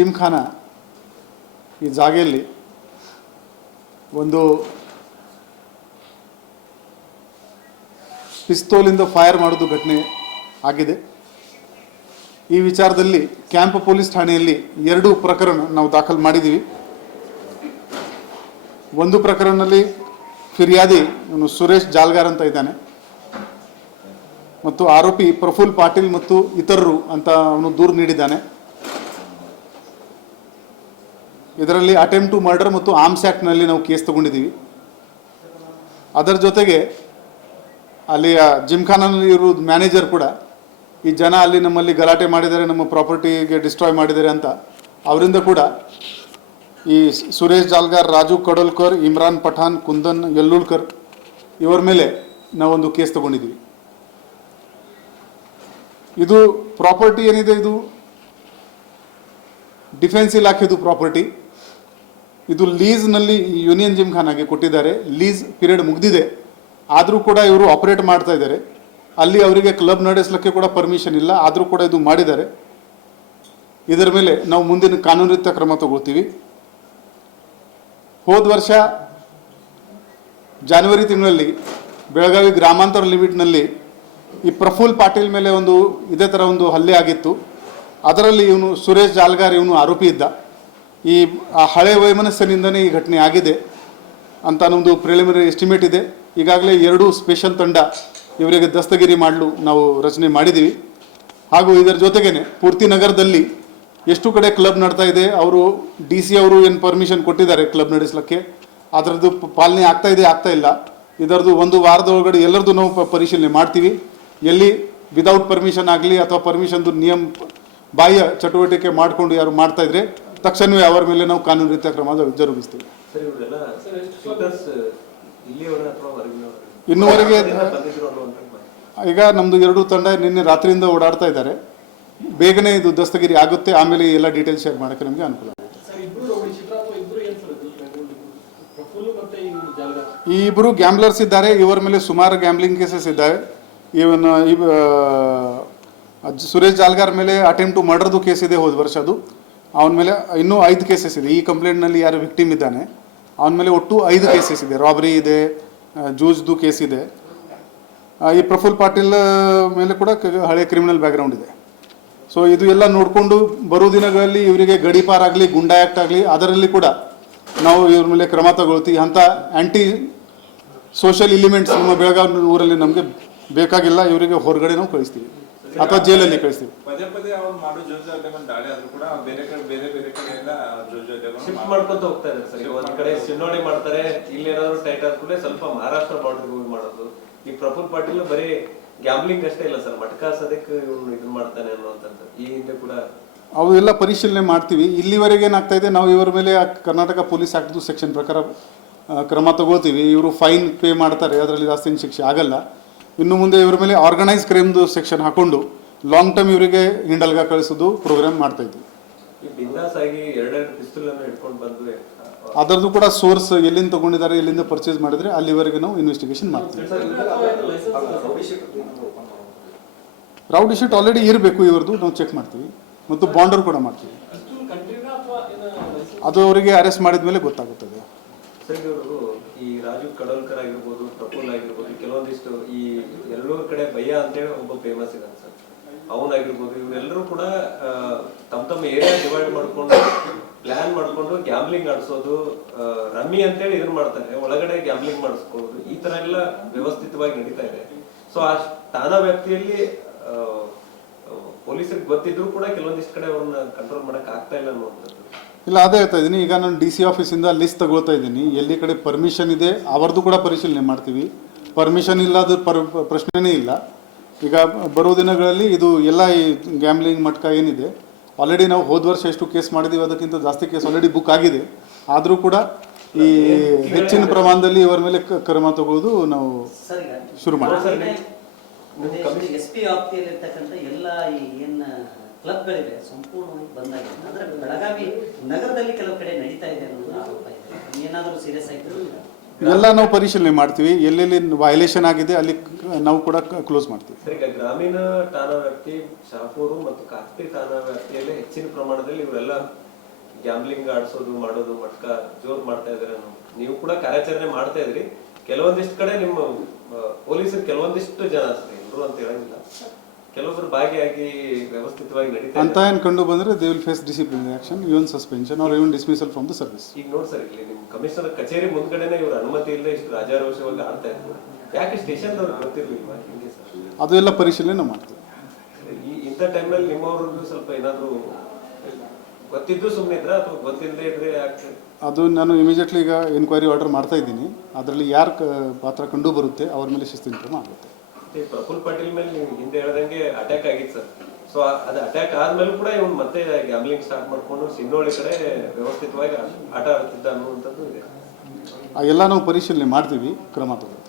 ಜಿಮ್ಖಾನ ಈ ಜಾಗೆಯಲ್ಲಿ ಒಂದು ಪಿಸ್ತೂಲಿಂದ ಫೈರ್ ಮಾಡೋದು ಘಟನೆ ಆಗಿದೆ. ಈ ವಿಚಾರದಲ್ಲಿ ಕ್ಯಾಂಪ್ ಪೊಲೀಸ್ ಠಾಣೆಯಲ್ಲಿ 2 ಪ್ರಕರಣ ನಾವು ದಾಖಲು ಮಾಡಿದ್ದೀವಿ. ಒಂದು ಪ್ರಕರಣದಲ್ಲಿ ಫಿರ್ಯಾದಿ ಇವನು ಸುರೇಶ್ ಜಾಲ್ಗಾರ್ ಅಂತ ಇದ್ದಾನೆ ಮತ್ತು ಆರೋಪಿ ಪ್ರಫುಲ್ ಪಾಟೀಲ್ ಮತ್ತು ಇತರರು ಅಂತ ಅವನು ದೂರು ನೀಡಿದ್ದಾನೆ. ಇದರಲ್ಲಿ ಅಟೆಂಪ್ಟ್ ಟು ಮರ್ಡರ್ ಮತ್ತು ಆರ್ಮ್ಸ್ ಆ್ಯಕ್ಟ್ನಲ್ಲಿ ನಾವು ಕೇಸ್ ತಗೊಂಡಿದ್ದೀವಿ. ಅದರ ಜೊತೆಗೆ ಅಲ್ಲಿಯ ಜಿಮ್ಖಾನಲ್ಲಿ ಇರೋ ಮ್ಯಾನೇಜರ್ ಕೂಡ ಈ ಜನ ಅಲ್ಲಿ ನಮ್ಮಲ್ಲಿ ಗಲಾಟೆ ಮಾಡಿದ್ದಾರೆ, ನಮ್ಮ ಪ್ರಾಪರ್ಟಿಗೆ ಡಿಸ್ಟ್ರಾಯ್ ಮಾಡಿದ್ದಾರೆ ಅಂತ ಅವರಿಂದ ಕೂಡ ಈ ಸುರೇಶ್ ಜಾಲ್ಗಾರ್, ರಾಜು ಕಡೋಲ್ಕರ್, ಇಮ್ರಾನ್ ಪಠಾನ್, ಕುಂದನ್ ಯಲ್ಲೂಲ್ಕರ್ ಇವರ ಮೇಲೆ ನಾವೊಂದು ಕೇಸ್ ತಗೊಂಡಿದ್ದೀವಿ. ಇದು ಪ್ರಾಪರ್ಟಿ ಏನಿದೆ ಇದು ಡಿಫೆನ್ಸ್ ಇಲಾಖೆದು ಪ್ರಾಪರ್ಟಿ. ಇದು ಲೀಸ್ನಲ್ಲಿ ಯೂನಿಯನ್ ಜಿಮ್ಖಾನಾಗೆ ಕೊಟ್ಟಿದ್ದಾರೆ. ಲೀಸ್ ಪೀರಿಯಡ್ ಮುಗಿದಿದೆ, ಆದರೂ ಕೂಡ ಇವರು ಆಪರೇಟ್ ಮಾಡ್ತಾ ಇದ್ದಾರೆ. ಅಲ್ಲಿ ಅವರಿಗೆ ಕ್ಲಬ್ ನಡೆಸಲಿಕ್ಕೆ ಕೂಡ ಪರ್ಮಿಷನ್ ಇಲ್ಲ, ಆದರೂ ಕೂಡ ಇದು ಮಾಡಿದ್ದಾರೆ. ಇದರ ಮೇಲೆ ನಾವು ಮುಂದಿನ ಕಾನೂನಿತ ಕ್ರಮ ತಗೊಳ್ತೀವಿ. ಹೋದ ವರ್ಷ ಜನವರಿ ತಿಂಗಳಲ್ಲಿ ಬೆಳಗಾವಿ ಗ್ರಾಮಾಂತರ ಲಿಮಿಟ್ನಲ್ಲಿ ಈ ಪ್ರಫುಲ್ ಪಾಟೀಲ್ ಮೇಲೆ ಒಂದು ಇದೇ ಥರ ಒಂದು ಹಲ್ಲೆ ಆಗಿತ್ತು. ಅದರಲ್ಲಿ ಇವನು ಸುರೇಶ್ ಜಾಲ್ಗಾರ್ ಇವನು ಆರೋಪಿ ಇದ್ದ. ಈ ಹಳೆ ವೈಮನಸ್ಸಿನಿಂದನೇ ಈ ಘಟನೆ ಆಗಿದೆ ಅಂತ ನಮ್ಮದು ಪ್ರಿಲಿಮಿನರಿ ಎಸ್ಟಿಮೇಟ್ ಇದೆ. ಈಗಾಗಲೇ 2 ಸ್ಪೆಷಲ್ ತಂಡ ಇವರಿಗೆ ದಸ್ತಗಿರಿ ಮಾಡಲು ನಾವು ರಚನೆ ಮಾಡಿದ್ದೀವಿ. ಹಾಗೂ ಇದರ ಜೊತೆಗೇ ಪೂರ್ತಿ ನಗರದಲ್ಲಿ ಎಷ್ಟು ಕಡೆ ಕ್ಲಬ್ ನಡ್ತಾ ಇದೆ, ಅವರು DC ಅವರು ಏನು ಪರ್ಮಿಷನ್ ಕೊಟ್ಟಿದ್ದಾರೆ ಕ್ಲಬ್ ನಡೆಸಲಿಕ್ಕೆ, ಅದರದ್ದು ಪಾಲನೆ ಆಗ್ತಾ ಇಲ್ಲ. ಇದರದ್ದು ಒಂದು ವಾರದೊಳಗಡೆ ಎಲ್ಲರದ್ದು ನಾವು ಪರಿಶೀಲನೆ ಮಾಡ್ತೀವಿ. ಎಲ್ಲಿ ವಿದೌಟ್ ಪರ್ಮಿಷನ್ ಆಗಲಿ ಅಥವಾ ಪರ್ಮಿಷನ್ದು ನಿಯಮ ಬಾಹ್ಯ ಚಟುವಟಿಕೆ ಮಾಡಿಕೊಂಡು ಯಾರು ಮಾಡ್ತಾ ಇದ್ರೆ ತಕ್ಷಣವೇ ಅವರ ಮೇಲೆ ನಾವು ಕಾನೂನು ರೀತಿಯ ಕ್ರಮ ಜರುಗಿಸ್ತೀವಿ. ಇನ್ನೂವರೆಗೆ ಈಗ ನಮ್ಮದು 2 ತಂಡ ನಿನ್ನೆ ರಾತ್ರಿಯಿಂದ ಓಡಾಡ್ತಾ ಇದ್ದಾರೆ. ಬೇಗನೆ ಇದು ದಸ್ತಗಿರಿ ಆಗುತ್ತೆ, ಆಮೇಲೆ ಎಲ್ಲ ಡೀಟೇಲ್ಸ್ ಶೇರ್ ಮಾಡೋಕ್ಕೆ ನಮಗೆ ಅನುಕೂಲ ಆಗುತ್ತೆ. ಈ ಇಬ್ಬರು ಗ್ಯಾಮ್ಲರ್ಸ್ ಇದ್ದಾರೆ. ಇವರ ಮೇಲೆ ಸುಮಾರು ಗ್ಯಾಮ್ಲಿಂಗ್ ಕೇಸಸ್ ಇದ್ದಾವೆ. ಇವನ್ ಸುರೇಶ್ ಜಾಲ್ಗಾರ್ ಮೇಲೆ ಅಟೆಂಪ್ಟ್ ಟು ಮರ್ಡರ್ದು ಕೇಸ್ ಇದೆ ಹೋದ ವರ್ಷ. ಅದು ಅವನ ಮೇಲೆ ಇನ್ನೂ 5 ಕೇಸಸ್ ಇದೆ. ಈ ಕಂಪ್ಲೇಂಟ್ನಲ್ಲಿ ಯಾರು ವಿಕ್ಟಿಮ್ ಇದ್ದಾನೆ ಅವನ ಮೇಲೆ ಒಟ್ಟು 5 ಕೇಸಸ್ ಇದೆ. ರಾಬರಿ ಇದೆ, ಜೂಜ್ದು ಕೇಸ್ ಇದೆ. ಈ ಪ್ರಫುಲ್ ಪಾಟೀಲ್ ಮೇಲೆ ಕೂಡ ಹಳೆ ಕ್ರಿಮಿನಲ್ ಬ್ಯಾಕ್ಗ್ರೌಂಡ್ ಇದೆ. ಸೊ ಇದು ಎಲ್ಲ ನೋಡಿಕೊಂಡು ಬರೋ ದಿನಗಳಲ್ಲಿ ಇವರಿಗೆ ಗಡೀಪಾರ್ ಆಗಲಿ, ಗುಂಡಾ ಆ್ಯಕ್ಟ್ ಆಗಲಿ ಅದರಲ್ಲಿ ಕೂಡ ನಾವು ಇವ್ರ ಮೇಲೆ ಕ್ರಮ ತಗೊಳ್ತೀವಿ. ಅಂಥ ಆ್ಯಂಟಿ ಸೋಷಿಯಲ್ ಎಲಿಮೆಂಟ್ಸ್ ನಮ್ಮ ಬೆಳಗಾವಿ ಊರಲ್ಲಿ ನಮಗೆ ಬೇಕಾಗಿಲ್ಲ. ಇವರಿಗೆ ಹೊರಗಡೆ ನಾವು ಕಳಿಸ್ತೀವಿ ಅಥವಾ ಜೈಲಲ್ಲಿ ಕಳಿಸ್ತೀವಿ. ಮಾಡ್ಕೊಂತ ಹೋಗ್ತಾ ಇದ್ದಾರೆ. ಒಂದ್ ಕಡೆ ಸಿನ್ನೋಡಿ ಮಾಡ್ತಾರೆ, ಇಲ್ಲಿ ಏನಾದ್ರು ಟೈಟ್ ಆದ್ಮೇಲೆ ಸ್ವಲ್ಪ ಮಹಾರಾಷ್ಟ್ರ ಬಾರ್ಡರ್ ಹೋಗಿ ಮಾಡೋದು. ಈ ಪ್ರಫುಲ್ ಪಾಟೀಲ್ ಬರೀ ಗ್ಯಾಮ್ಲಿಂಗ್ ಅಷ್ಟೇ ಇಲ್ಲ ಸರ್, ಮಟ್ಕಾ ಸದಕ್ಕೆ ಇವನು ಇದು ಮಾಡ್ತಾನೆ ಅನ್ನುವಂಥದ್ದು ಈ ಹಿಂದೆ ಕೂಡ ಅವು ಎಲ್ಲ ಪರಿಶೀಲನೆ ಮಾಡ್ತೀವಿ. ಇಲ್ಲಿವರೆಗೆ ಏನಾಗ್ತಾ ಇದೆ, ನಾವು ಇವರ ಮೇಲೆ ಕರ್ನಾಟಕ ಪೊಲೀಸ್ ಆ್ಯಕ್ಟ್ದು ಸೆಕ್ಷನ್ ಪ್ರಕಾರ ಕ್ರಮ ತಗೋತೀವಿ. ಇವರು ಫೈನ್ ಪೇ ಮಾಡ್ತಾರೆ, ಅದರಲ್ಲಿ ಜಾಸ್ತಿ ಶಿಕ್ಷೆ ಆಗಲ್ಲ. ಇನ್ನು ಮುಂದೆ ಇವರ ಮೇಲೆ ಆರ್ಗನೈಸ್ ಕ್ರೈಮ್ದು ಸೆಕ್ಷನ್ ಹಾಕೊಂಡು ಲಾಂಗ್ ಟರ್ಮ್ ಇವರಿಗೆ ಹಿಂಡಲ್ಗ ಕಳಿಸೋದು ಪ್ರೋಗ್ರಾಮ್ ಮಾಡ್ತಾ ಇದ್ವಿ. ಅದರದ್ದು ಕೂಡ ಸೋರ್ಸ್ ಎಲ್ಲಿಂದ ತಗೊಂಡಿದ್ದಾರೆ, ಎಲ್ಲಿಂದ ಪರ್ಚೇಸ್ ಮಾಡಿದ್ರೆ ಅಲ್ಲಿವರೆಗೆ ನಾವು ಇನ್ವೆಸ್ಟಿಗೇಷನ್ ಮಾಡ್ತೀವಿ. ರೌಡಿ ಶೀಟ್ ಆಲ್ರೆಡಿ ಇರಬೇಕು ಇವರದು, ನಾವು ಚೆಕ್ ಮಾಡ್ತೀವಿ ಮತ್ತು ಬಾಂಡರ್ ಕೂಡ ಮಾಡ್ತೀವಿ. ಅದು ಅವರಿಗೆ ಅರೆಸ್ಟ್ ಮಾಡಿದ ಮೇಲೆ ಗೊತ್ತಾಗುತ್ತದೆ. ಈ ರಾಜು ಕಡೋಲ್ಕರ್ ಆಗಿರ್ಬೋದು, ಪ್ರಫುಲ್ ಆಗಿರ್ಬೋದು, ಕೆಲವೊಂದಿಷ್ಟು ಈ ಎಲ್ಲೂರ ಕಡೆ ಭಯ್ಯ ಅಂತೇಳಿ ಒಬ್ಬ ಫೇಮಸ್ ಇದ್ದಾನೆ ಸರ್, ಅವನಾಗಿರ್ಬೋದು, ಇವರೆಲ್ಲರೂ ಕೂಡ ತಮ್ಮ ಏರಿಯಾ ಡಿವೈಡ್ ಮಾಡ್ಕೊಂಡು ಪ್ಲಾನ್ ಮಾಡ್ಕೊಂಡು ಗ್ಯಾಮ್ಲಿಂಗ್ ಆಡಿಸೋದು, ರಮ್ಮಿ ಅಂತೇಳಿ ಇದನ್ನ ಮಾಡ್ತಾರೆ, ಒಳಗಡೆ ಗ್ಯಾಮ್ಲಿಂಗ್ ಮಾಡಿಸ್ಕೊಳ್ಳೋದು, ಈ ತರ ಎಲ್ಲ ವ್ಯವಸ್ಥಿತವಾಗಿ ನಡೀತಾ ಇದೆ. ಸೊ ಆ ಠಾಣಾ ವ್ಯಾಪ್ತಿಯಲ್ಲಿ ಪೊಲೀಸರಿಗೆ ಗೊತ್ತಿದ್ರು ಕೂಡ ಕೆಲವೊಂದಿಷ್ಟು ಕಡೆ ಅವ್ರನ್ನ ಕಂಟ್ರೋಲ್ ಮಾಡಕ್ ಆಗ್ತಾ ಇಲ್ಲ ಅನ್ನುವಂಥದ್ದು. ಇಲ್ಲ, ಅದೇ ಹೇಳ್ತಾ ಇದ್ದೀನಿ. ಈಗ ನಾನು DC ಆಫೀಸಿಂದ ಲಿಸ್ಟ್ ತಗೊಳ್ತಾ ಇದ್ದೀನಿ. ಎಲ್ಲಿ ಕಡೆ ಪರ್ಮಿಷನ್ ಇದೆ ಅವರದ್ದು ಕೂಡ ಪರಿಶೀಲನೆ ಮಾಡ್ತೀವಿ. ಪರ್ಮಿಷನ್ ಇಲ್ಲದ ಪ್ರಶ್ನೆನೇ ಇಲ್ಲ. ಈಗ ಬರೋ ದಿನಗಳಲ್ಲಿ ಇದು ಎಲ್ಲ ಈ ಗ್ಯಾಮ್ಲಿಂಗ್ ಮಟ್ಕ ಏನಿದೆ ಆಲ್ರೆಡಿ ನಾವು ಹೋದ ವರ್ಷ ಎಷ್ಟು ಕೇಸ್ ಮಾಡಿದ್ದೀವಿ ಅದಕ್ಕಿಂತ ಜಾಸ್ತಿ ಕೇಸ್ ಆಲ್ರೆಡಿ ಬುಕ್ ಆಗಿದೆ. ಆದರೂ ಕೂಡ ಈ ಹೆಚ್ಚಿನ ಪ್ರಮಾಣದಲ್ಲಿ ಇವರ ಮೇಲೆ ಕ್ರಮ ತಗೊಳ್ಳೋದು ನಾವು ಶುರು ಮಾಡ್ತೀವಿ. SP ವ್ಯಾಪ್ತಿಯಲ್ಲಿ ಇರ್ತಕ್ಕಂಥ ಎಲ್ಲ ಏನು ಕ್ಲಬ್ಗಳಿವೆ ಸಂಪೂರ್ಣವಾಗಿ ಬಂದಾಗಿದೆ. ಆದರೆ ಬೆಳಗಾವಿ ನಗರದಲ್ಲಿ ಕೆಲವು ಕಡೆ ನಡೀತಾ ಇದೆ ಅನ್ನೋದು ಆರೋಪ ಇದೆ. ಏನಾದರೂ ಸೀರಿಯಸ್ ಆಯ್ತು ಎಲ್ಲ ನಾವು ಪರಿಶೀಲನೆ ಮಾಡ್ತೀವಿ. ಎಲ್ಲೆಲ್ಲಿ ವೈಲೇಷನ್ ಆಗಿದೆ ಅಲ್ಲಿ ನಾವು ಕೂಡ ಕ್ಲೋಸ್ ಮಾಡ್ತೀವಿ. ಈಗ ಗ್ರಾಮೀಣ ಠಾಣಾ ವ್ಯಾಪ್ತಿ, ಶಾಪೂರು ಮತ್ತು ಕಾಕತಿ ಠಾಣಾ ವ್ಯಾಪ್ತಿಯಲ್ಲಿ ಹೆಚ್ಚಿನ ಪ್ರಮಾಣದಲ್ಲಿ ಇವರೆಲ್ಲ ಗ್ಯಾಮ್ಲಿಂಗ್ ಆಡ್ಸೋದು ಮಾಡೋದು ಮಟ್ಕ ಜೋರ್ ಮಾಡ್ತಾ ಇದಾರೆ. ನೀವು ಕೂಡ ಕಾರ್ಯಾಚರಣೆ ಮಾಡ್ತಾ ಇದ್ರಿ. ಕೆಲವೊಂದಿಷ್ಟು ಕಡೆ ನಿಮ್ಮ ಪೊಲೀಸರು ಕೆಲವೊಂದಿಷ್ಟು ಜನ ಅಷ್ಟೇ, ಎಲ್ಲರೂ ಅಂತ ಹೇಳಂಗಿಲ್ಲ, ಕೆಲವೊಬ್ರು ಭಾಗಿಯಾಗಿ ವ್ಯವಸ್ಥಿತವಾಗಿ ನಡೀತಾ ಅಂತ ಏನು ಕಂಡು ಬಂದರೆ they will face disciplinary action, even suspension or even dismissal from the service. ಈಗ ನೋಡಿ ಸರ್, ಇಲ್ಲಿ ನಿಮ್ ಕಮಿಷನರ್ ಕಚೇರಿ ಮುಂದ್ಗಡೆನೆ ಇವ್ರ ಅನುಮತಿ ಇಲ್ಲದೆ ಇಷ್ಟು ರಾಜಾರೋಷವಾಗಿ ಆಡ್ತಾ ಇದ್ರು. ಯಾಕೆ ಸ್ಟೇಷನ್ ಅವ್ರಿಗೆ ಗೊತ್ತಿರ್ಲಿಲ್ವಾ ಹಿಂಗೆ ಸರ್? ಅದು ಎಲ್ಲ ಪರಿಶೀಲನೆ ಮಾಡ್ತೀವಿ. ಇಂಥ ಟೈಮಲ್ಲಿ ನಿಮ್ಮವ್ರಿಗೂ ಸ್ವಲ್ಪ ಏನಾದ್ರು ಗೊತ್ತಿದ್ದು ಸುಮ್ಮನೆ ಇದ್ರ ಅಥವಾ ಗೊತ್ತಿಲ್ಲದೆ ಇದ್ರೆ ಯಾಕೆ? ಅದು ನಾನು ಇಮಿಡಿಯೇಟ್ಲಿ ಈಗ ಎನ್ಕ್ವೈರಿ ಆರ್ಡರ್ ಮಾಡ್ತಾ ಇದ್ದೀನಿ. ಅದರಲ್ಲಿ ಯಾರು ಪಾತ್ರ ಕಂಡು ಬರುತ್ತೆ ಅವ್ರ ಮೇಲೆ ಶಿಸ್ತಿನ ಕ್ರಮ ಆಗುತ್ತೆ. ಪ್ರಫುಲ್ ಪಾಟೀಲ್ ಮೇಲೆ ನೀವು ಹಿಂದೆ ಹೇಳ್ದಂಗೆ ಅಟ್ಯಾಕ್ ಆಗಿತ್ತು ಸರ್. ಸೊ ಅದು ಅಟ್ಯಾಕ್ ಆದ್ಮೇಲೆ ಕೂಡ ಇವ್ನು ಮತ್ತೆ ಗ್ಯಾಮ್ಲಿಂಗ್ ಸ್ಟಾರ್ಟ್ ಮಾಡ್ಕೊಂಡು ಸಿನ್ನೋಳಿ ಕಡೆ ವ್ಯವಸ್ಥಿತವಾಗಿ ಆಟ ಆಡ್ತಿದ್ದ ಅನ್ನುವಂಥದ್ದು ಇದೆ. ಎಲ್ಲ ನಾವು ಪರಿಶೀಲನೆ ಮಾಡ್ತೀವಿ, ಕ್ರಮ ತಗೊಳ್ತೀವಿ.